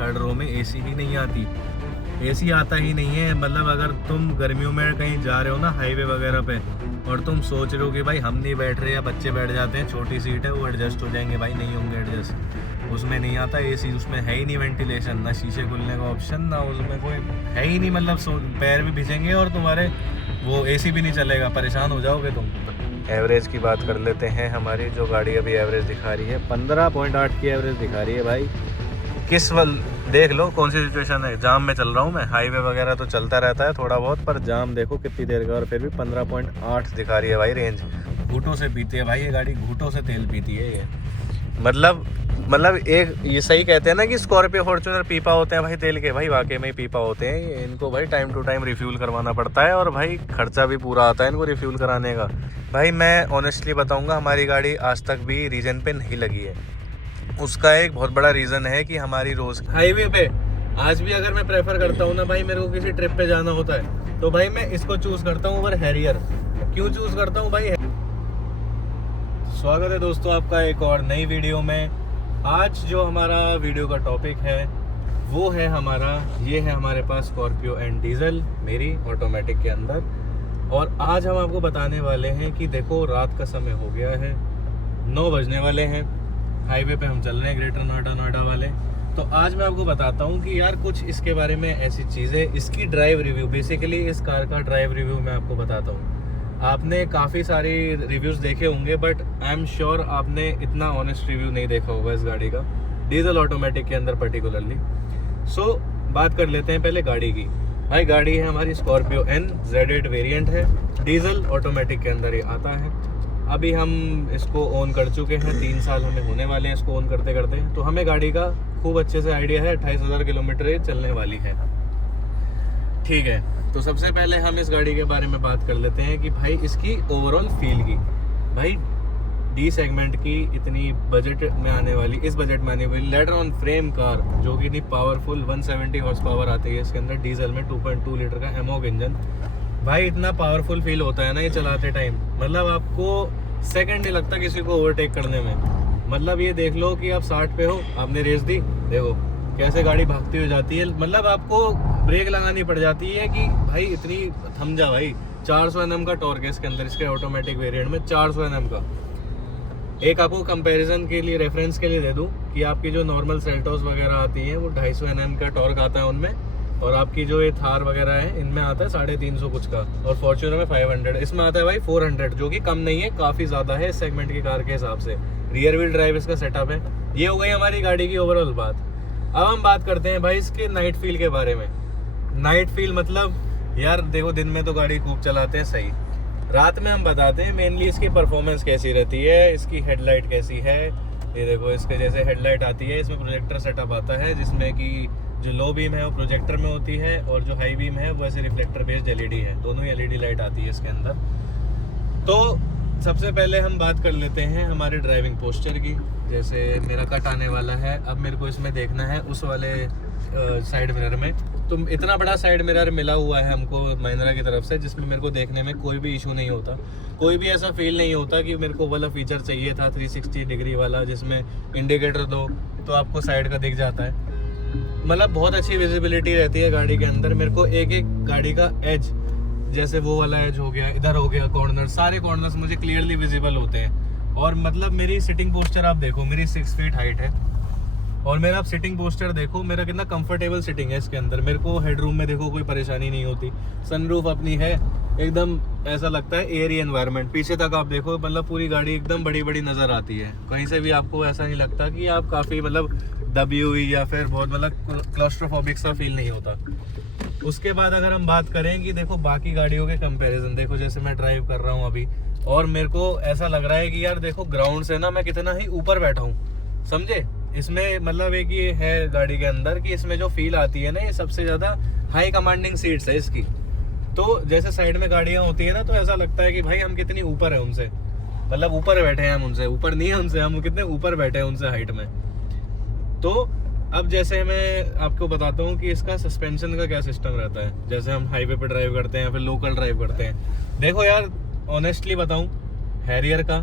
Third row में AC ही नहीं आती, एसी आता ही नहीं है। मतलब अगर तुम गर्मियों में कहीं जा रहे हो ना हाईवे वगैरह पे, और तुम सोच रहे हो कि भाई हम नहीं बैठ रहे या बच्चे बैठ जाते हैं, छोटी सीट है वो एडजस्ट हो जाएंगे, भाई नहीं होंगे एडजस्ट। उसमें नहीं आता एसी, उसमें है ही नहीं वेंटिलेशन, ना शीशे खुलने का ऑप्शन, ना उसमें कोई है ही नहीं। मतलब पैर भी भिजेंगे और तुम्हारे वो एसी भी नहीं चलेगा, परेशान हो जाओगे तुम। एवरेज की बात कर लेते हैं। हमारी जो गाड़ी अभी एवरेज दिखा रही है 15.8 की एवरेज दिखा रही है भाई। किस वल देख लो कौन सी सिचुएशन है, जाम में चल रहा हूँ मैं, हाईवे वगैरह तो चलता रहता है थोड़ा बहुत, पर जाम देखो कितनी देर का, और फिर भी 15.8 दिखा रही है भाई रेंज। घूटों से पीती है भाई ये गाड़ी, घूटों से तेल पीती है ये। मतलब एक ये सही कहते हैं ना कि स्कॉर्पियो फॉर्च्यूनर पीपा होते हैं भाई तेल के, भाई वाकई में ही पीपा होते हैं। इनको भाई टाइम टू टाइम रिफ्यूल करवाना पड़ता है, और भाई खर्चा भी पूरा आता है इनको रिफ्यूल कराने का। भाई मैं ऑनेस्टली बताऊंगा, हमारी गाड़ी आज तक भी रीजन पे नहीं लगी है। उसका एक बहुत बड़ा रीज़न है कि हमारी रोज़ हाईवे पे आज भी अगर मैं प्रेफर करता हूँ ना भाई, मेरे को किसी ट्रिप पे जाना होता है तो भाई मैं इसको चूज़ करता हूँ ओवर हैरियर। क्यों चूज़ करता हूँ भाई? स्वागत है दोस्तों आपका एक और नई वीडियो में। आज जो हमारा वीडियो का टॉपिक है वो है हमारा, ये है हमारे पास स्कॉर्पियो एंड डीजल मेरी ऑटोमेटिक के अंदर। और आज हम आपको बताने वाले हैं कि देखो रात का समय हो गया है, 9 बजने वाले हैं, हाईवे पे हम चल रहे हैं ग्रेटर नोएडा वाले। तो आज मैं आपको बताता हूँ कि यार कुछ इसके बारे में ऐसी चीज़ें, इसकी ड्राइव रिव्यू, बेसिकली इस कार का ड्राइव रिव्यू मैं आपको बताता हूँ। आपने काफ़ी सारी रिव्यूज़ देखे होंगे, बट आई एम श्योर आपने इतना ऑनेस्ट रिव्यू नहीं देखा होगा इस गाड़ी का, डीजल ऑटोमेटिक के अंदर पर्टिकुलरली। सो बात कर लेते हैं पहले गाड़ी की। भाई गाड़ी है हमारी स्कॉर्पियो एन Z8 वेरिएंट है, डीजल ऑटोमेटिक के अंदर ये आता है। अभी हम इसको ओन कर चुके हैं, 3 साल हमें होने वाले हैं इसको ओन करते करते, तो हमें गाड़ी का खूब अच्छे से आइडिया है। 28,000 किलोमीटर ये चलने वाली है, ठीक है। तो सबसे पहले हम इस गाड़ी के बारे में बात कर लेते हैं कि भाई इसकी ओवरऑल फील की। भाई डी सेगमेंट की इतनी बजट में आने वाली, इस बजट में आने वाली लेटर ऑन फ्रेम कार, जो कि इतनी पावरफुल 170 हॉर्स पावर आती है इसके अंदर, डीजल में 2.2 लीटर का एमोग इंजन। भाई इतना पावरफुल फील होता है ना ये चलाते टाइम, मतलब आपको सेकंड नहीं लगता किसी को ओवरटेक करने में। मतलब ये देख लो कि आप 60 पे हो, आपने रेस दी, देखो कैसे गाड़ी भागती हो जाती है। मतलब आपको ब्रेक लगानी पड़ जाती है कि भाई इतनी थम जा भाई। 400 Nm का टॉर्क है इसके अंदर, इसके ऑटोमेटिक वेरिएंट में 400 Nm का। एक आपको कंपैरिजन के लिए, रेफरेंस के लिए दे दूं कि आपकी जो नॉर्मल सेल्टोस वगैरह आती हैं वो 250 Nm का टॉर्क आता है उनमें, और आपकी जो ये थार वगैरह है इनमें आता है 350 कुछ का, और फॉर्च्यूनर में 500, इसमें आता है भाई 400, जो कि कम नहीं है, काफ़ी ज़्यादा है इस सेगमेंट की कार के हिसाब से। रियर व्हील ड्राइव इसका सेटअप है। ये हो गई हमारी गाड़ी की ओवरऑल बात। अब हम बात करते हैं भाई इसके नाइट फील के बारे में। नाइट फील मतलब यार देखो, दिन में तो गाड़ी खूब चलाते हैं सही, रात में हम बताते हैं मेनली इसकी परफॉर्मेंस कैसी रहती है, इसकी हेडलाइट कैसी है। ये देखो इसके जैसे हेडलाइट आती है, इसमें प्रोजेक्टर सेटअप आता है, जिसमें कि जो लो बीम है वो प्रोजेक्टर में होती है, और जो हाई बीम है वो ऐसे रिफ्लेक्टर बेस्ड LED है, दोनों ही LED लाइट आती है इसके अंदर। तो सबसे पहले हम बात कर लेते हैं हमारे ड्राइविंग पोस्चर की। जैसे मेरा कट आने वाला है, अब मेरे को इसमें देखना है उस वाले साइड मिरर में। तो इतना बड़ा साइड मिरर मिला हुआ है हमको महिंद्रा की तरफ से, जिसमें मेरे को देखने में कोई भी इशू नहीं होता, कोई भी ऐसा फील नहीं होता कि मेरे को वाला फीचर चाहिए था 360 डिग्री वाला, जिसमें इंडिकेटर दो तो आपको साइड का दिख जाता है। मतलब बहुत अच्छी विजिबिलिटी रहती है गाड़ी के अंदर। मेरे को एक एक गाड़ी का एज, जैसे वो वाला एज हो गया, इधर हो गया कॉर्नर, सारे कॉर्नर्स मुझे क्लियरली विजिबल होते हैं। और मतलब मेरी सिटिंग पोस्चर आप देखो, मेरी 6 फीट हाइट है, और मेरा आप सिटिंग पोस्चर देखो, मेरा कितना कंफर्टेबल सिटिंग है इसके अंदर। मेरे को हेडरूम में देखो कोई परेशानी नहीं होती, सनरूफ अपनी है, एकदम ऐसा लगता है एयरी एनवायरनमेंट। पीछे तक आप देखो, मतलब पूरी गाड़ी एकदम बड़ी बड़ी नज़र आती है, कहीं से भी आपको ऐसा नहीं लगता कि आप काफ़ी मतलब दबी हुई या फिर बहुत मतलब क्लॉस्ट्रोफोबिक सा फील नहीं होता। उसके बाद अगर हम बात करें कि देखो बाकी गाड़ियों के कंपैरिजन, देखो जैसे मैं ड्राइव कर रहा हूँ अभी, और मेरे को ऐसा लग रहा है कि यार देखो ग्राउंड से ना मैं कितना ही ऊपर बैठा हूँ, समझे। इसमें मतलब एक ये है गाड़ी के अंदर कि इसमें जो फील आती है ना, ये सबसे ज़्यादा हाई कमांडिंग सीट्स है इसकी। तो जैसे साइड में गाड़ियाँ होती है ना, तो ऐसा लगता है कि भाई हम कितनी ऊपर है उनसे, मतलब ऊपर बैठे हैं हम उनसे, ऊपर नहीं है उनसे, हम कितने ऊपर बैठे हैं उनसे हाइट में। तो अब जैसे मैं आपको बताता हूँ कि इसका सस्पेंशन का क्या सिस्टम रहता है, जैसे हम हाईवे पे ड्राइव करते हैं या फिर लोकल ड्राइव करते हैं। देखो यार ऑनेस्टली बताऊँ, हैरियर का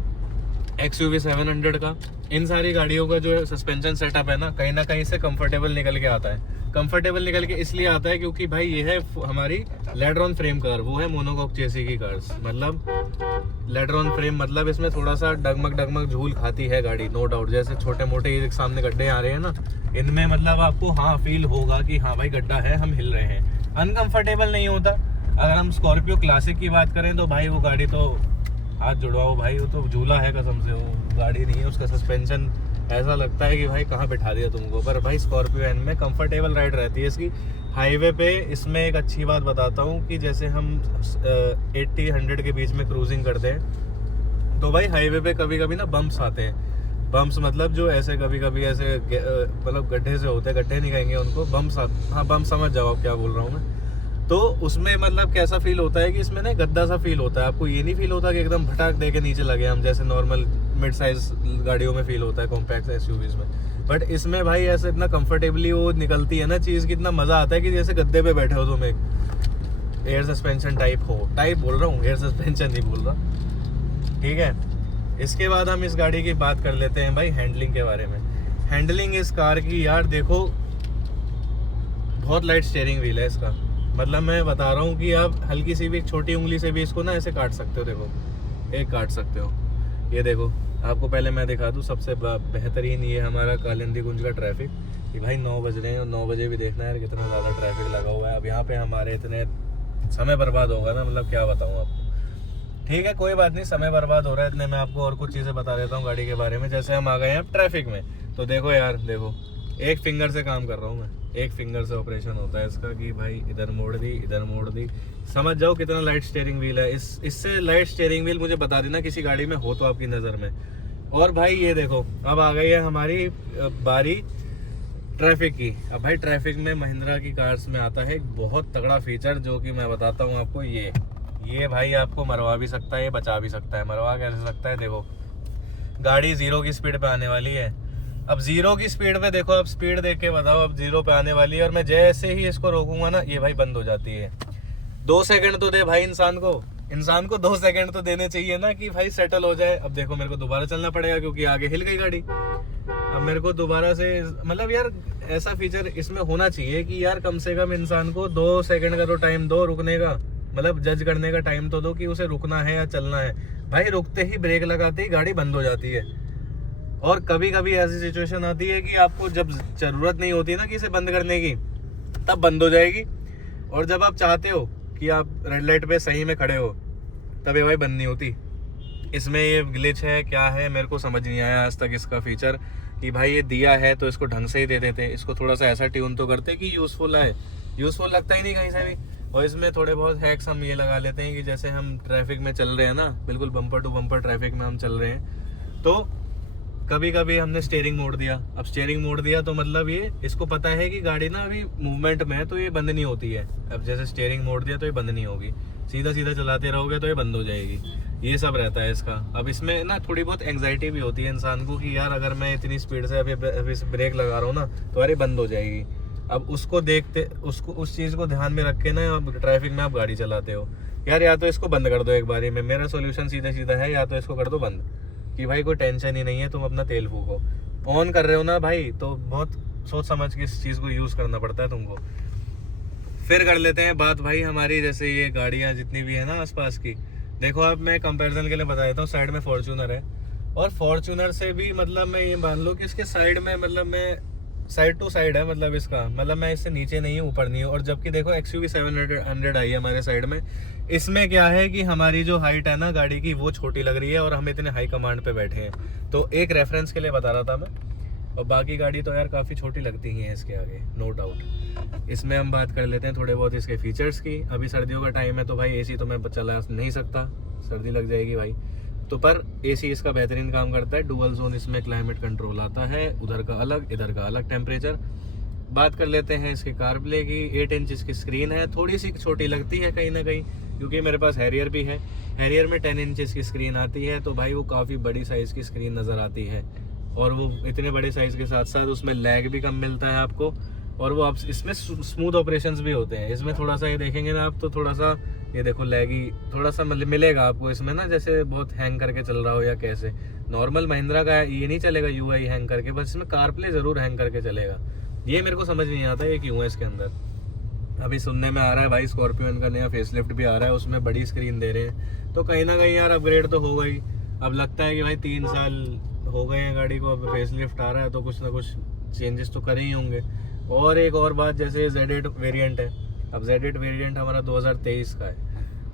XUV 700 का, इन सारी गाड़ियों का जो सस्पेंशन सेटअप है ना कहीं से कंफर्टेबल निकल के आता है। कंफर्टेबल निकल के इसलिए आता है क्योंकि भाई ये है हमारी लेड्रॉन फ्रेम कार, वो है मोनोकॉक चेसी की कार्स। मतलब लेड्रॉन फ्रेम मतलब इसमें थोड़ा सा डगमग झूल खाती है गाड़ी, नो डाउट। जैसे छोटे मोटे ये सामने गड्ढे आ रहे हैं ना, इनमें मतलब आपको हाँ फील होगा कि हाँ भाई गड्ढा है, हम हिल रहे हैं। अनकंफर्टेबल नहीं होता। अगर हम स्कॉर्पियो क्लासिक की बात करें तो भाई वो गाड़ी तो हाथ जुड़वाओ भाई, वो तो झूला है कसम से, वो गाड़ी नहीं है। उसका सस्पेंशन ऐसा लगता है कि भाई कहाँ बैठा दिया तुमको। पर भाई स्कॉर्पियो एन में कंफर्टेबल राइड रहती है इसकी। हाईवे पे इसमें एक अच्छी बात बताता हूँ कि जैसे हम 80-100 के बीच में क्रूजिंग करते हैं तो भाई हाईवे पे कभी कभी ना बम्प्स आते हैं। बम्प्स मतलब जो ऐसे कभी कभी ऐसे मतलब गड्ढे से होते हैं, गड्ढे नहीं कहेंगे उनको, बम्प्स। हाँ बम्प समझ जाओ आप क्या बोल रहा हूँ मैं। तो उसमें मतलब कैसा फील होता है कि इसमें ना गद्दा सा फील होता है। आपको ये नहीं फील होता कि एकदम भटाक दे के नीचे लगे हम, जैसे नॉर्मल मिड साइज गाड़ियों में फील होता है, कॉम्पैक्ट एसयूवीज में। बट इसमें भाई ऐसे इतना कंफर्टेबली वो निकलती है ना चीज़, कितना मज़ा आता है कि जैसे गद्दे पे बैठे हो तुम, एक एयर सस्पेंशन टाइप बोल रहा हूँ, एयर सस्पेंशन नहीं बोल रहा, ठीक है। इसके बाद हम इस गाड़ी की बात कर लेते हैं भाई हैंडलिंग के बारे में। हैंडलिंग इस कार की यार देखो, बहुत लाइट स्टीयरिंग व्हील है इसका। मतलब मैं बता रहा हूँ कि आप हल्की सी भी, एक छोटी उंगली से भी इसको ना ऐसे काट सकते हो। देखो एक काट सकते हो, ये देखो। आपको पहले मैं दिखा दूँ सबसे बेहतरीन, ये हमारा कालिंदी कुंज का ट्रैफिक। कि भाई 9 बज रहे हैं और 9 बजे भी देखना है कितना ज़्यादा ट्रैफिक लगा हुआ है। अब यहाँ पे हमारे इतने समय बर्बाद होगा ना, मतलब क्या बताऊँ आपको। ठीक है कोई बात नहीं, समय बर्बाद हो रहा है इतने में आपको और कुछ चीज़ें बता देता हूँ गाड़ी के बारे में। जैसे हम आ गए हैं अब ट्रैफिक में, तो देखो यार देखो, एक फिंगर से काम कर रहा हूँ मैं, एक फिंगर से ऑपरेशन होता है इसका कि भाई इधर मोड़ दी, इधर मोड़ दी। समझ जाओ कितना लाइट स्टीयरिंग व्हील है। इससे लाइट स्टीयरिंग व्हील मुझे बता देना किसी गाड़ी में हो तो आपकी नज़र में। और भाई ये देखो, अब आ गई है हमारी बारी ट्रैफिक की। अब भाई ट्रैफिक में महिंद्रा की कार्स में आता है एक बहुत तगड़ा फीचर, जो कि मैं बताता हूँ आपको। ये भाई आपको मरवा भी सकता है, ये बचा भी सकता है। मरवा कैसे सकता है, देखो गाड़ी 0 की स्पीड पे आने वाली है। अब 0 की स्पीड पे देखो, अब स्पीड देख के बताओ, अब 0 पे आने वाली है और मैं जैसे ही इसको रोकूंगा ना, ये भाई बंद हो जाती है। 2 सेकंड तो दे भाई इंसान को 2 सेकंड तो देने चाहिए ना कि भाई सेटल हो जाए। अब देखो मेरे को दोबारा चलना पड़ेगा क्योंकि आगे हिल गई गाड़ी। अब मेरे को दोबारा से, मतलब यार ऐसा फीचर इसमें होना चाहिए कि यार कम से कम इंसान को 2 सेकंड का तो टाइम दो रुकने का, मतलब जज करने का टाइम तो दो कि उसे रुकना है या चलना है। भाई रुकते ही, ब्रेक लगाते ही गाड़ी बंद हो जाती है। और कभी कभी ऐसी सिचुएशन आती है कि आपको जब जरूरत नहीं होती ना कि इसे बंद करने की, तब बंद हो जाएगी। और जब आप चाहते हो कि आप रेड लाइट पे सही में खड़े हो, तब ये भाई बंद नहीं होती। इसमें ये ग्लिच है क्या है, मेरे को समझ नहीं आया आज तक इसका फीचर कि भाई ये दिया है तो इसको ढंग से ही दे देते, इसको थोड़ा सा ऐसा ट्यून तो करते कि यूज़फुल है। यूज़फुल लगता ही नहीं कहीं से भी। और इसमें थोड़े बहुत हैक्स हम ये लगा लेते हैं कि जैसे हम ट्रैफिक में चल रहे हैं ना, बिल्कुल बम्पर टू बम्पर ट्रैफिक में हम चल रहे हैं, तो कभी कभी हमने स्टीयरिंग मोड़ दिया। अब स्टीयरिंग मोड़ दिया तो मतलब ये, इसको पता है कि गाड़ी ना अभी मूवमेंट में है तो ये बंद नहीं होती है। अब जैसे स्टीयरिंग मोड़ दिया तो ये बंद नहीं होगी, सीधा सीधा चलाते रहोगे तो ये बंद हो जाएगी। ये सब रहता है इसका। अब इसमें ना थोड़ी बहुत एंग्जाइटी भी होती है इंसान को कि यार अगर मैं इतनी स्पीड से अभी ब्रेक लगा रहा हूँ ना तो अरे बंद हो जाएगी। अब उसको देखते, उसको उस चीज़ को ध्यान में रख के ना, अब ट्रैफिक में आप गाड़ी चलाते हो यार, या तो इसको बंद कर दो एक बारी में। मेरा सोल्यूशन सीधा सीधा है, या तो इसको कर दो बंद कि भाई कोई टेंशन ही नहीं है, तुम अपना तेल फूको। ऑन कर रहे हो ना भाई तो बहुत सोच समझ के इस चीज़ को यूज़ करना पड़ता है तुमको। फिर कर लेते हैं बात भाई हमारी, जैसे ये गाड़ियाँ जितनी भी है ना आसपास की, देखो अब मैं कंपैरिजन के लिए बता देता हूँ। साइड में फॉर्च्यूनर है, और फॉर्च्यूनर से भी मतलब मैं ये मान लो कि इसके साइड में, मतलब मैं साइड टू साइड है, मतलब इसका मतलब मैं इससे नीचे नहीं हूँ ऊपर नहीं हूँ। और जबकि देखो XUV 700 आई है हमारे साइड में, इसमें क्या है कि हमारी जो हाइट है ना गाड़ी की वो छोटी लग रही है और हम इतने हाई कमांड पे बैठे हैं। तो एक रेफरेंस के लिए बता रहा था मैं। और बाकी गाड़ी तो यार काफ़ी छोटी लगती ही है इसके आगे, नो डाउट। इसमें हम बात कर लेते हैं थोड़े बहुत इसके फीचर्स की। अभी सर्दियों का टाइम है तो भाई AC तो मैं चला नहीं सकता, सर्दी लग जाएगी भाई। तो पर AC इसका बेहतरीन काम करता है। डुअल जोन इसमें क्लाइमेट कंट्रोल आता है, उधर का अलग इधर का अलग टेम्परेचर। बात कर लेते हैं इसके कारप्ले की। 8 इंच की स्क्रीन है, थोड़ी सी छोटी लगती है कहीं ना कहीं क्योंकि मेरे पास हैरियर भी है। हैरियर में 10 इंच की स्क्रीन आती है, तो भाई वो काफ़ी बड़ी साइज़ की स्क्रीन नज़र आती है। और वो इतने बड़े साइज़ के साथ साथ उसमें लैग भी कम मिलता है आपको। और वो आप इसमें स्मूथ ऑपरेशंस भी होते हैं। इसमें थोड़ा सा ये देखेंगे ना आप तो थोड़ा सा ये देखो लैगी थोड़ा सा मिलेगा आपको इसमें ना, जैसे बहुत हैंग करके चल रहा हो या कैसे। नॉर्मल महिंद्रा का ये नहीं चलेगा UI हैंग करके, बस इसमें कारप्ले ज़रूर हैंग करके चलेगा। ये मेरे को समझ नहीं आता ये क्यों है इसके अंदर। अभी सुनने में आ रहा है भाई स्कॉर्पियन का नया फेसलिफ्ट भी आ रहा है, उसमें बड़ी स्क्रीन दे रहे हैं, तो कहीं ना कहीं यार अपग्रेड तो होगा ही। अब लगता है कि भाई 3 साल हो गए हैं गाड़ी को, अब फेसलिफ्ट आ रहा है तो कुछ ना कुछ चेंजेस तो करे ही होंगे। और एक और बात, जैसे Z8 वेरिएंट है, अब Z8 वेरिएंट हमारा 2023 का है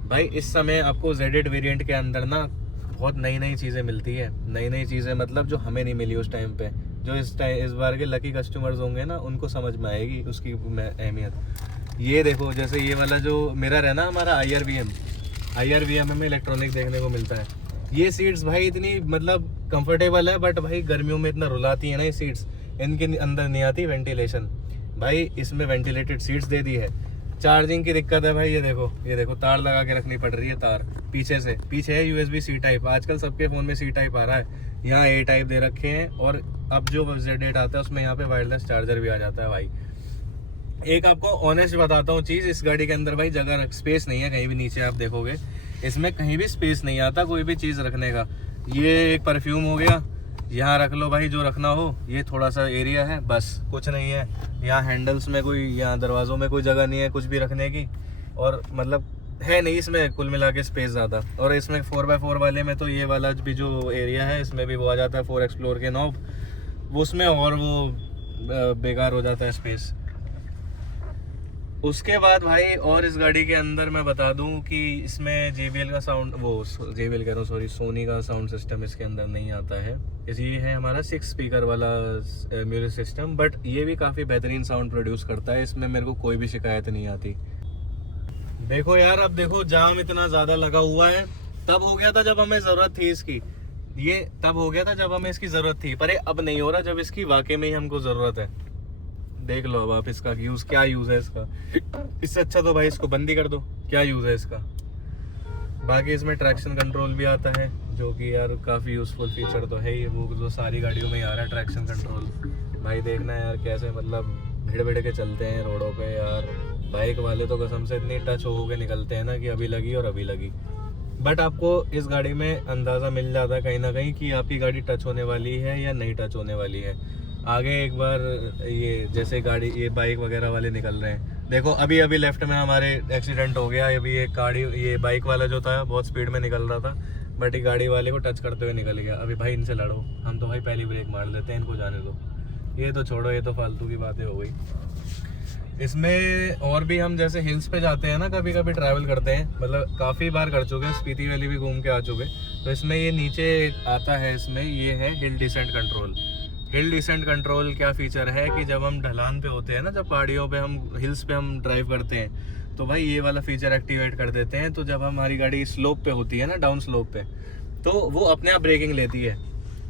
भाई। इस समय आपको Z8 वेरिएंट के अंदर ना बहुत नई नई चीज़ें मिलती है, नई नई चीज़ें मतलब जो हमें नहीं मिली उस टाइम पे। जो इस बार के लकी कस्टमर्स होंगे ना, उनको समझ में आएगी उसकी अहमियत। ये देखो, जैसे ये वाला जो मिरर है ना हमारा IRVM में इलेक्ट्रॉनिक देखने को मिलता है। ये सीट्स भाई इतनी मतलब कंफर्टेबल है, बट भाई गर्मियों में इतना रुलाती है ना ये सीट्स, इनके अंदर नहीं आती वेंटिलेशन। भाई इसमें वेंटिलेटेड सीट्स दे दी है। चार्जिंग की दिक्कत है भाई, ये देखो तार लगा के रखनी पड़ रही है। तार पीछे है USB-C टाइप। आजकल सबके फ़ोन में C टाइप आ रहा है, यहाँ A टाइप दे रखे हैं। और अब जो Z8 आता है उसमें यहाँ पे वायरलेस चार्जर भी आ जाता है भाई। एक आपको ऑनेस्ट बताता हूँ चीज़, इस गाड़ी के अंदर भाई जगह स्पेस नहीं है कहीं भी। नीचे आप देखोगे इसमें कहीं भी स्पेस नहीं आता कोई भी चीज़ रखने का। ये एक परफ्यूम हो गया, यहाँ रख लो भाई जो रखना हो। ये थोड़ा सा एरिया है, बस कुछ नहीं है। यहाँ हैंडल्स में कोई, यहाँ दरवाज़ों में कोई जगह नहीं है कुछ भी रखने की, और मतलब है नहीं इसमें कुल मिला के स्पेस ज़्यादा। और इसमें 4x4 वाले में तो ये वाला भी जो एरिया है इसमें भी वो आ जाता है 4 एक्सप्लोर के नॉब, वो उसमें और वो बेकार हो जाता है स्पेस। उसके बाद भाई और इस गाड़ी के अंदर मैं बता दूं कि इसमें JBL का साउंड, JBL कह रहा हूँ सॉरी, सोनी का साउंड सिस्टम इसके अंदर नहीं आता है। ये है हमारा 6 स्पीकर वाला म्यूजिक सिस्टम, बट ये भी काफ़ी बेहतरीन साउंड प्रोड्यूस करता है। इसमें मेरे को कोई भी शिकायत नहीं आती। देखो यार, अब देखो जाम इतना ज़्यादा लगा हुआ है। तब हो गया था जब हमें ज़रूरत थी इसकी, ये तब हो गया था जब हमें इसकी ज़रूरत थी, पर अब नहीं हो रहा जब इसकी वाकई में ही हमको ज़रूरत है। देख लो अब आप इसका यूज़, क्या यूज़ है इसका। इससे अच्छा तो भाई इसको बंद ही कर दो, क्या यूज़ है इसका। बाकी इसमें ट्रैक्शन कंट्रोल भी आता है, जो कि यार काफ़ी यूज़फुल फीचर तो है ही। वो जो सारी गाड़ियों में आ रहा है ट्रैक्शन कंट्रोल। भाई देखना यार कैसे मतलब भिड़ के चलते हैं रोडों पे यार। बाइक वाले तो कसम से इतनी टच हो के निकलते हैं ना कि अभी लगी और अभी लगी। बट आपको इस गाड़ी में अंदाज़ा मिल जाता है कहीं ना कहीं कि आपकी गाड़ी टच होने वाली है या नहीं टच होने वाली है। आगे एक बार ये जैसे गाड़ी, ये बाइक वगैरह वाले निकल रहे हैं, देखो अभी लेफ्ट में हमारे एक्सीडेंट हो गया। अभी एक गाड़ी, ये बाइक वाला जो था बहुत स्पीड में निकल रहा था, बट ये गाड़ी वाले को टच करते हुए निकल गया। अभी भाई इनसे लड़ो, हम तो भाई पहली ब्रेक मार देते हैं, इनको जाने दो। ये तो छोड़ो, ये तो फालतू की बातें हो गई। इसमें और भी हम जैसे हिल्स पे जाते हैं ना, कभी कभी ट्रैवल करते हैं, मतलब काफ़ी बार कर चुके हैं, स्पीति वैली भी घूम के आ चुके। तो इसमें ये नीचे आता है, इसमें ये है hill descent control. Hill descent control क्या फ़ीचर है कि जब हम ढलान पे होते हैं ना, जब पहाड़ियों पे हम हिल्स पे हम ड्राइव करते हैं, तो भाई ये वाला फीचर एक्टिवेट कर देते हैं। तो जब हमारी गाड़ी स्लोप पे होती है ना, डाउन स्लोप पे, तो वो अपने आप ब्रेकिंग लेती है।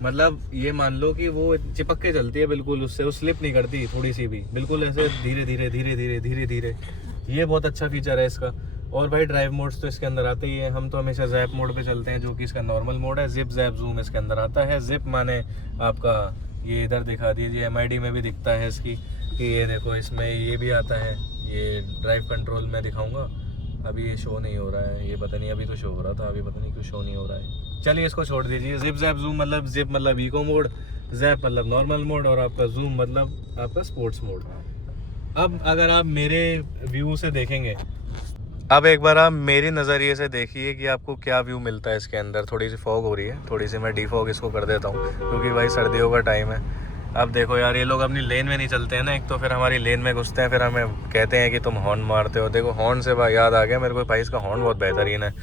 मतलब ये मान लो कि वो चिपक के चलती है बिल्कुल, उससे वो स्लिप नहीं करती थोड़ी सी भी, बिल्कुल ऐसे धीरे धीरे। ये बहुत अच्छा फीचर है इसका। और भाई ड्राइव मोड्स तो इसके अंदर आते ही है। हम तो हमेशा जैप मोड पे चलते हैं, जो कि इसका नॉर्मल मोड है। जिप जैप जूम इसके अंदर आता है। जिप माने आपका, ये इधर दिखा दीजिए, MID में भी दिखता है इसकी, कि ये देखो इसमें ये भी आता है। ये ड्राइव कंट्रोल में दिखाऊंगा, अभी ये शो नहीं हो रहा है, ये पता नहीं, अभी तो शो हो रहा था, अभी पता नहीं क्यों शो नहीं हो रहा है। चलिए इसको छोड़ दीजिए। जिप जैप जूम मतलब, जिप मतलब इको मोड, जैप मतलब नॉर्मल मोड, और आपका जूम मतलब आपका स्पोर्ट्स मोड। अब अगर आप मेरे व्यू से देखेंगे, अब एक बार आप मेरे नज़रिए से देखिए कि आपको क्या व्यू मिलता है इसके अंदर। थोड़ी सी फॉग हो रही है, थोड़ी सी मैं डीफॉग इसको कर देता हूँ, क्योंकि भाई सर्दियों का टाइम है। अब देखो यार, ये लोग अपनी लेन में नहीं चलते हैं ना, एक तो फिर हमारी लेन में घुसते हैं, फिर हमें कहते हैं कि तुम हॉर्न मारते हो। देखो हॉर्न से याद आ गया मेरे को, भाई इसका हॉर्न बहुत बेहतरीन है।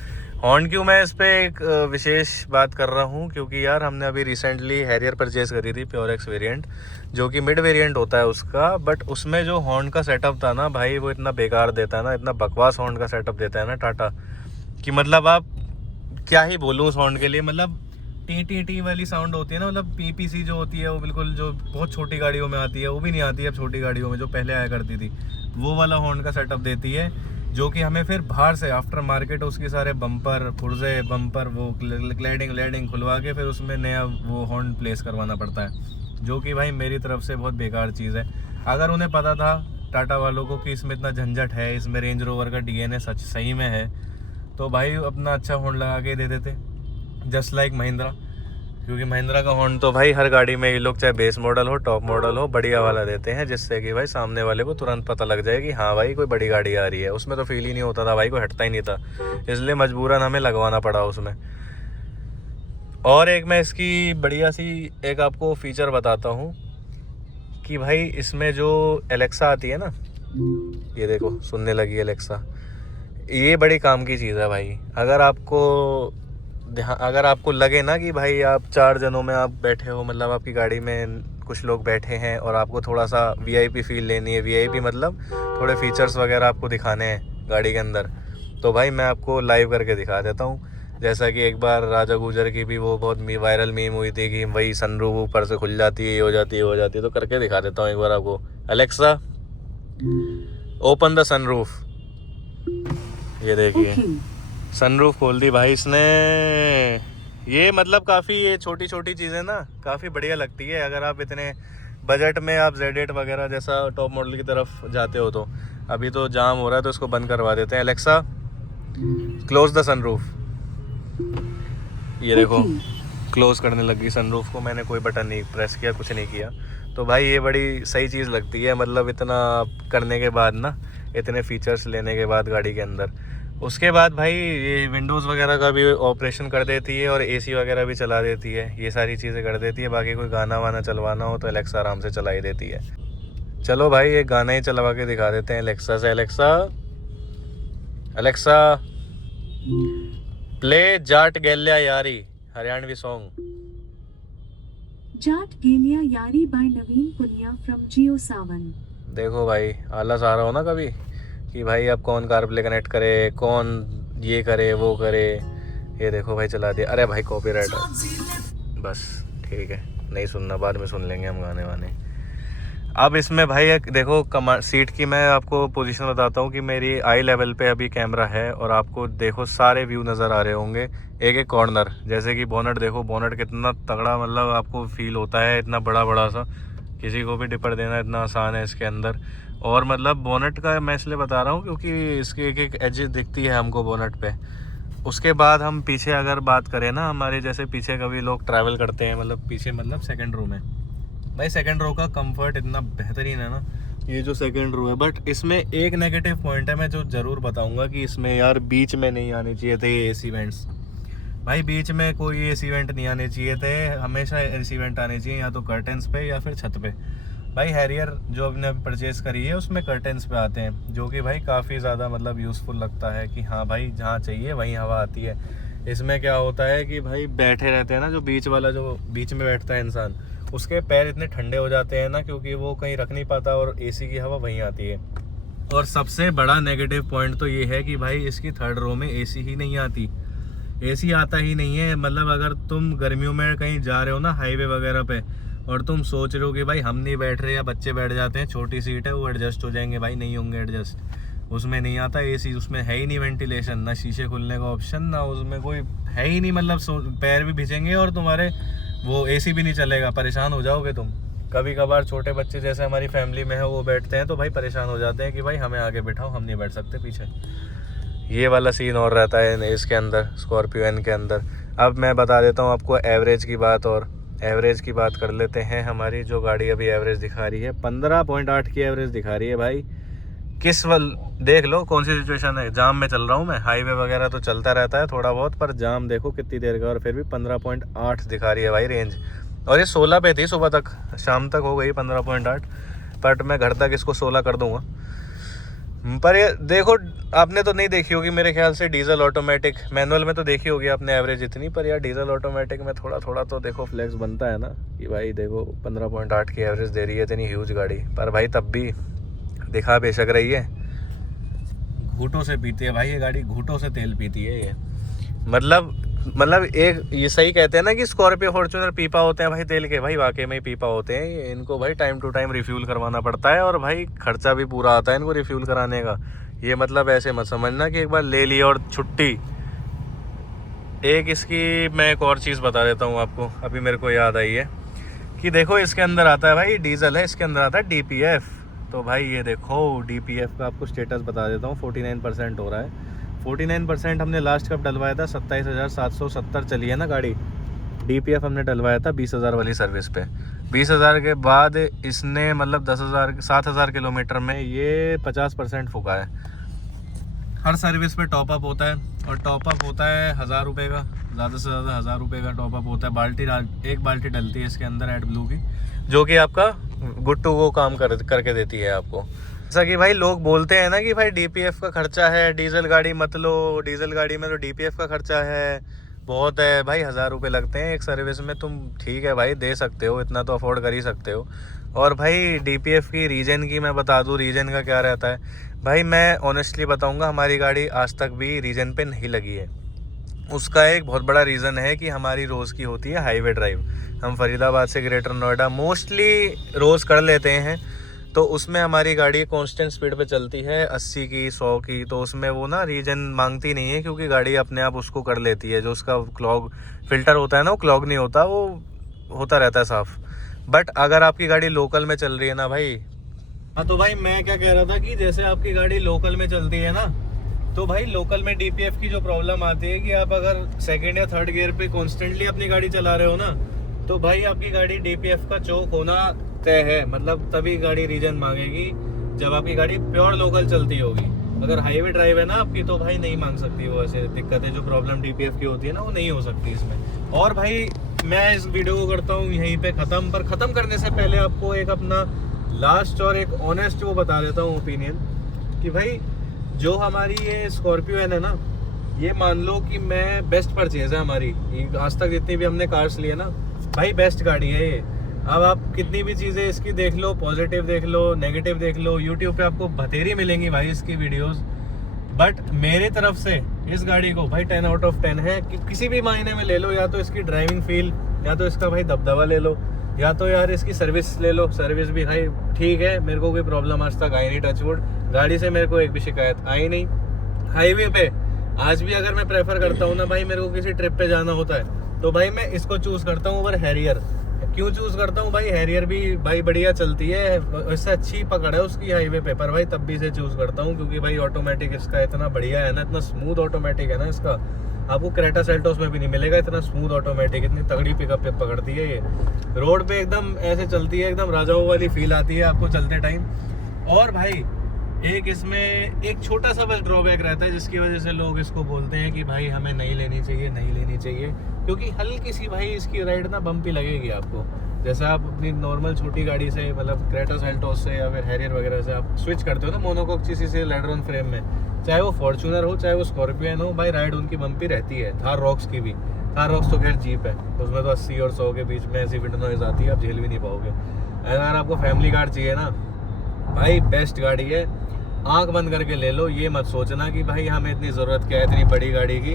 हॉर्न क्यों मैं इस पर एक विशेष बात कर रहा हूँ, क्योंकि यार हमने अभी रिसेंटली हैरियर परचेज़ करी थी, प्योर एक्स वेरिएंट, जो कि मिड वेरिएंट होता है उसका। बट उसमें जो हॉर्न का सेटअप था ना भाई, वो इतना बेकार देता है ना, इतना बकवास हॉर्न का सेटअप देता है ना टाटा, कि मतलब आप क्या ही बोलूँ उस हॉर्न के लिए। मतलब टी वाली साउंड होती है ना, मतलब PPC जो होती है वो बिल्कुल, जो बहुत छोटी गाड़ियों में आती है, वो भी नहीं आती है अब छोटी गाड़ियों में, जो पहले आया करती थी, वो वाला हॉर्न का सेटअप देती है, जो कि हमें फिर बाहर से आफ्टर मार्केट उसके सारे बम्पर, पुर्जे बम्पर, वो क्लैडिंग खुलवा के फिर उसमें नया वो हॉर्न प्लेस करवाना पड़ता है, जो कि भाई मेरी तरफ से बहुत बेकार चीज़ है। अगर उन्हें पता था टाटा वालों को कि इसमें इतना झंझट है, इसमें रेंज रोवर का DNA सही में है, तो भाई अपना अच्छा हॉर्न लगा के दे देते, जस्ट लाइक महिंद्रा। क्योंकि महिंद्रा का हॉर्न तो भाई हर गाड़ी में ये लोग चाहे बेस मॉडल हो टॉप मॉडल हो बढ़िया वाला देते हैं, जिससे कि भाई सामने वाले को तुरंत पता लग जाए कि हाँ भाई कोई बड़ी गाड़ी आ रही है। उसमें तो फील ही नहीं होता था भाई, कोई हटता ही नहीं था, इसलिए मजबूरन हमें लगवाना पड़ा उसमें। और एक मैं इसकी बढ़िया सी एक आपको फीचर बताता हूँ कि भाई इसमें जो एलेक्सा आती है ना, ये देखो सुनने लगी एलेक्सा, ये बड़ी काम की चीज़ है भाई। अगर आपको लगे ना कि भाई आप 4 जनों में आप बैठे हो, मतलब आपकी गाड़ी में कुछ लोग बैठे हैं और आपको थोड़ा सा वीआईपी फील लेनी है, वीआईपी मतलब थोड़े फीचर्स वगैरह आपको दिखाने हैं गाड़ी के अंदर, तो भाई मैं आपको लाइव करके दिखा देता हूँ। जैसा कि एक बार राजा गुजर की भी वो बहुत वायरल मीम हुई थी कि वही सनरूफ ऊपर से खुल जाती है, ये हो जाती है, हो जाती है, तो करके दिखा देता हूँ एक बार आपको। अलेक्सा ओपन द सनरूफ, ये देखिए सनरूफ खोल दी भाई इसने। ये मतलब काफ़ी ये छोटी छोटी चीज़ें ना काफ़ी बढ़िया लगती है। अगर आप इतने बजट में आप Z8 वगैरह जैसा टॉप मॉडल की तरफ जाते हो तो अभी तो जाम हो रहा है, तो इसको बंद करवा देते हैं। एलेक्सा क्लोज द सनरूफ, ये देखो क्लोज करने लगी सनरूफ को, मैंने कोई बटन नहीं प्रेस किया, कुछ नहीं किया। तो भाई ये बड़ी सही चीज़ लगती है, मतलब इतना करने के बाद ना, इतने फीचर्स लेने के बाद गाड़ी के अंदर। उसके बाद भाई ये विंडोज़ वगैरह का भी ऑपरेशन कर देती है और एसी वगैरह भी चला देती है, ये सारी चीज़ें कर देती है। बाकी कोई गाना वाना चलवाना हो तो एलेक्सा आराम से चला ही देती है। चलो भाई एक गाना ही चलवा के दिखा देते हैं एलेक्सा से। एलेक्सा अलेक्सा प्ले जाट गेल्या यारी हरियाणवी सॉन्ग। जाट गेलिया यारी बाय नवीन पुनिया फ्रॉम जियो सावन। देखो भाई आलस आ रहा हो ना कभी कि भाई अब कौन कारप्ले कनेक्ट करे, कौन ये करे वो करे, ये देखो भाई चला दिया। अरे भाई कॉपीराइट, बस ठीक है नहीं सुनना, बाद में सुन लेंगे हम गाने वाने। अब इसमें भाई एक देखो सीट की मैं आपको पोजीशन बताता हूँ कि मेरी आई लेवल पे अभी कैमरा है और आपको देखो सारे व्यू नज़र आ रहे होंगे एक एक कॉर्नर। जैसे कि बोनट देखो, बोनट कितना तगड़ा मतलब आपको फील होता है, इतना बड़ा बड़ा सा, किसी को भी डिपर देना इतना आसान है इसके अंदर। और मतलब बोनट का मैं इसलिए बता रहा हूँ क्योंकि इसकी एक एक एज दिखती है हमको बोनट पे। उसके बाद हम पीछे अगर बात करें ना, हमारे जैसे पीछे कभी लोग ट्रैवल करते हैं, मतलब पीछे मतलब सेकंड रो में, भाई सेकंड रो का कंफर्ट इतना बेहतरीन है ना ये जो सेकंड रो है। बट इसमें एक नेगेटिव पॉइंट है मैं जो ज़रूर बताऊंगा कि इसमें यार बीच में नहीं आने चाहिए थे ये एसी वेंट्स। भाई बीच में कोई एसी वेंट नहीं आने चाहिए थे, हमेशा एसी वेंट आने चाहिए या तो कर्टेंस पे या फिर छत पे। भाई हैरियर जो हमने परचेज़ करी है उसमें कर्टेंस पे आते हैं, जो कि भाई काफ़ी ज़्यादा मतलब यूज़फुल लगता है कि हाँ भाई जहाँ चाहिए वहीं हवा आती है। इसमें क्या होता है कि भाई बैठे रहते हैं ना, जो बीच वाला जो बीच में बैठता है इंसान, उसके पैर इतने ठंडे हो जाते हैं ना, क्योंकि वो कहीं रख नहीं पाता और एसी की हवा वहीं आती है। और सबसे बड़ा नेगेटिव पॉइंट तो ये है कि भाई इसकी थर्ड रो में एसी ही नहीं आती, एसी आता ही नहीं है। मतलब अगर तुम गर्मियों में कहीं जा रहे हो ना हाईवे वगैरह पे और तुम सोच रहे हो कि भाई हम नहीं बैठ रहे या बच्चे बैठ जाते हैं, छोटी सीट है वो एडजस्ट हो जाएंगे, भाई नहीं होंगे एडजस्ट, उसमें नहीं आता एसी, उसमें है ही नहीं वेंटिलेशन, ना शीशे खुलने का ऑप्शन, ना उसमें कोई है ही नहीं। मतलब पैर भी भिजेंगे और तुम्हारे वो एसी भी नहीं चलेगा, परेशान हो जाओगे तुम। कभी कभार छोटे बच्चे जैसे हमारी फैमिली में है वो बैठते हैं तो भाई परेशान हो जाते हैं कि भाई हमें आगे बैठाओ, हम नहीं बैठ सकते पीछे। ये वाला सीन और रहता है इसके अंदर, स्कॉर्पियो एन के अंदर। अब मैं बता देता हूँ आपको एवरेज की बात, और एवरेज की बात कर लेते हैं। हमारी जो गाड़ी अभी एवरेज दिखा रही है 15.8 की एवरेज दिखा रही है भाई। देख लो कौन सी सिचुएशन है, जाम में चल रहा हूँ मैं, हाईवे वगैरह तो चलता रहता है थोड़ा बहुत, पर जाम देखो कितनी देर का, और फिर भी 15.8 दिखा रही है भाई रेंज। और ये 16 पे थी सुबह तक, शाम तक हो गई 15.8, बट मैं घर तक इसको 16 कर दूंगा। पर ये देखो आपने तो नहीं देखी होगी मेरे ख्याल से डीजल ऑटोमेटिक, मैनुअल में तो देखी होगी आपने एवरेज इतनी, पर यार डीजल ऑटोमेटिक में थोड़ा थोड़ा तो देखो फ्लेक्स बनता है ना कि भाई देखो 15.8 की एवरेज दे रही है इतनी ह्यूज गाड़ी, पर भाई तब भी दिखा बेशक रही है। घूटों से पीती है भाई ये गाड़ी, घूटों से तेल पीती है ये। मतलब एक ये सही कहते हैं ना कि स्कॉर्पियो फॉर्च्यूनर पीपा होते हैं भाई तेल के, भाई वाकई में ही पीपा होते हैं। इनको भाई टाइम टू टाइम रिफ्यूल करवाना पड़ता है और भाई खर्चा भी पूरा आता है इनको रिफ्यूल कराने का। ये मतलब ऐसे मत समझना कि एक बार ले लिया और छुट्टी। एक इसकी मैं एक और चीज़ बता देता हूँ आपको, अभी मेरे को याद आई है कि देखो इसके अंदर आता है भाई डीजल है, इसके अंदर आता है DPF। तो भाई ये देखो DPF का आपको स्टेटस बता देता हूँ, 49% हो रहा है। 49% हमने लास्ट कब डलवाया था, 27,770 चली है ना गाड़ी। DPF हमने डलवाया था 20,000 वाली सर्विस पे। 20,000 के बाद इसने मतलब 7,000 किलोमीटर में ये 50% फूका है। हर सर्विस पे टॉपअप होता है और टॉपअप होता है 1,000 रुपये का, ज़्यादा से ज़्यादा 1,000 रुपये का टॉपअप होता है। एक बाल्टी डलती है इसके अंदर एडब्लू की, जो कि आपका गुड टू गो काम करके देती है आपको। जैसा कि भाई लोग बोलते हैं ना कि भाई DPF का खर्चा है, डीजल गाड़ी मत लो, डीजल गाड़ी में तो DPF का खर्चा है, बहुत है भाई, 1,000 रुपये लगते हैं एक सर्विस में। तुम ठीक है भाई, दे सकते हो, इतना तो अफोर्ड कर ही सकते हो। और भाई DPF की रीजन की मैं बता दूं, रीजन का क्या रहता है भाई, मैं ऑनेस्टली बताऊंगा, हमारी गाड़ी आज तक भी रीजन पे नहीं लगी है। उसका एक बहुत बड़ा रीज़न है कि हमारी रोज़ की होती है हाईवे ड्राइव। हम फरीदाबाद से ग्रेटर नोएडा मोस्टली रोज़ कर लेते हैं, तो उसमें हमारी गाड़ी कांस्टेंट स्पीड पे चलती है 80 की 100 की, तो उसमें वो ना रीजन मांगती नहीं है, क्योंकि गाड़ी अपने आप उसको कर लेती है। जो उसका क्लॉग फिल्टर होता है ना, वो क्लॉग नहीं होता, वो होता रहता है साफ़। बट अगर आपकी गाड़ी लोकल में चल रही है ना भाई, हाँ तो भाई मैं क्या कह रहा था कि जैसे आपकी गाड़ी लोकल में चलती है ना, तो भाई लोकल में DPF की जो प्रॉब्लम आती है कि आप अगर सेकंड या थर्ड गियर पे कॉन्स्टेंटली अपनी गाड़ी चला रहे हो ना, तो भाई आपकी गाड़ी DPF का चौक होना तय है। मतलब तभी गाड़ी रीजन मांगेगी जब आपकी गाड़ी प्योर लोकल चलती होगी। अगर हाईवे ड्राइव है ना आपकी, तो भाई नहीं मांग सकती वो ऐसे दिक्कतें। जो प्रॉब्लम DPF की होती है ना, वो नहीं हो सकती इसमें। और भाई मैं इस वीडियो को करता हूँ यहीं पे ख़त्म, पर ख़त्म करने से पहले आपको एक अपना लास्ट और एक ऑनेस्ट वो बता देता हूँ ओपिनियन, कि भाई जो हमारी ये स्कॉर्पियो है ना, ये मान लो कि मैं बेस्ट परचेज है हमारी, आज तक जितनी भी हमने कार्स लिए ना भाई, बेस्ट गाड़ी है ये। अब आप कितनी भी चीज़ें इसकी देख लो, पॉजिटिव देख लो, नेगेटिव देख लो, यूट्यूब पे आपको बतेरी मिलेंगी भाई इसकी वीडियोस, बट मेरे तरफ से इस गाड़ी को भाई 10 आउट ऑफ 10 है। कि किसी भी मायने में ले लो, या तो इसकी ड्राइविंग फील, या तो इसका भाई दबदबा ले लो, या तो यार इसकी सर्विस ले लो। सर्विस भी भाई ठीक है, मेरे को कोई प्रॉब्लम आज तक आई नहीं, टचवुड, गाड़ी से मेरे को एक भी शिकायत आई नहीं। हाईवे पे आज भी अगर मैं प्रेफर करता हूँ ना भाई, मेरे को किसी ट्रिप पे जाना होता है, तो भाई मैं इसको चूज़ करता हूँ ओवर हैरियर। क्यों चूज़ करता हूँ भाई, हैरियर भी भाई बढ़िया चलती है, इससे अच्छी पकड़ है उसकी हाईवे पे, पर भाई तब भी इसे चूज़ करता हूँ क्योंकि भाई ऑटोमेटिक इसका इतना बढ़िया है ना, इतना स्मूथ ऑटोमेटिक है ना इसका, आपको क्रेटा सेल्टोस में भी नहीं मिलेगा इतना स्मूथ ऑटोमेटिक। इतनी तगड़ी पिकअप पे पकड़ती है ये, रोड पे एकदम ऐसे चलती है, एकदम राजाओं वाली फील आती है आपको चलते टाइम। और भाई एक इसमें एक छोटा सा बस ड्रॉबैक रहता है, जिसकी वजह से लोग इसको बोलते हैं कि भाई हमें नहीं लेनी चाहिए, नहीं लेनी चाहिए, क्योंकि हल्की सी भाई इसकी राइड ना बम्पी लगेगी आपको। जैसे आप अपनी नॉर्मल छोटी गाड़ी से, मतलब क्रेटा सेल्टोस से या फिर हैरियर वगैरह से आप स्विच करते हो ना मोनोकॉक चीज़ से लेडरॉन फ्रेम में, चाहे वो फॉर्च्यूनर हो चाहे वो स्कॉर्पियन हो, भाई राइड उनकी बम्पी रहती है। थार रॉक्स की भी, थार रॉक्स तो खैर जीप है, उसमें तो 80 और 100 के बीच में ऐसी विंड नॉइज आती है, आप झेल भी नहीं पाओगे। अगर आपको फैमिली कार चाहिए ना भाई, बेस्ट गाड़ी है, आंख बंद करके ले लो। ये मत सोचना कि भाई हमें इतनी ज़रूरत क्या है इतनी बड़ी गाड़ी की।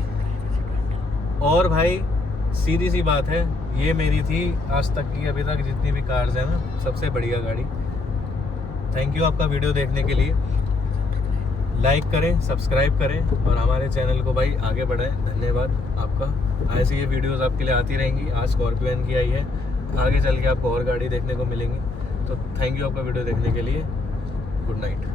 और भाई सीधी सी बात है, ये मेरी थी आज तक की अभी तक जितनी भी कार्स हैं ना, सबसे बढ़िया गाड़ी। थैंक यू आपका वीडियो देखने के लिए। लाइक करें, सब्सक्राइब करें और हमारे चैनल को भाई आगे बढ़ाएं। धन्यवाद आपका। ऐसी ये वीडियोस आपके लिए आती रहेंगी। आज स्कॉर्पियन की आई है, आगे चल के आपको और गाड़ी देखने को मिलेंगी। तो थैंक यू आपका वीडियो देखने के लिए। Good night.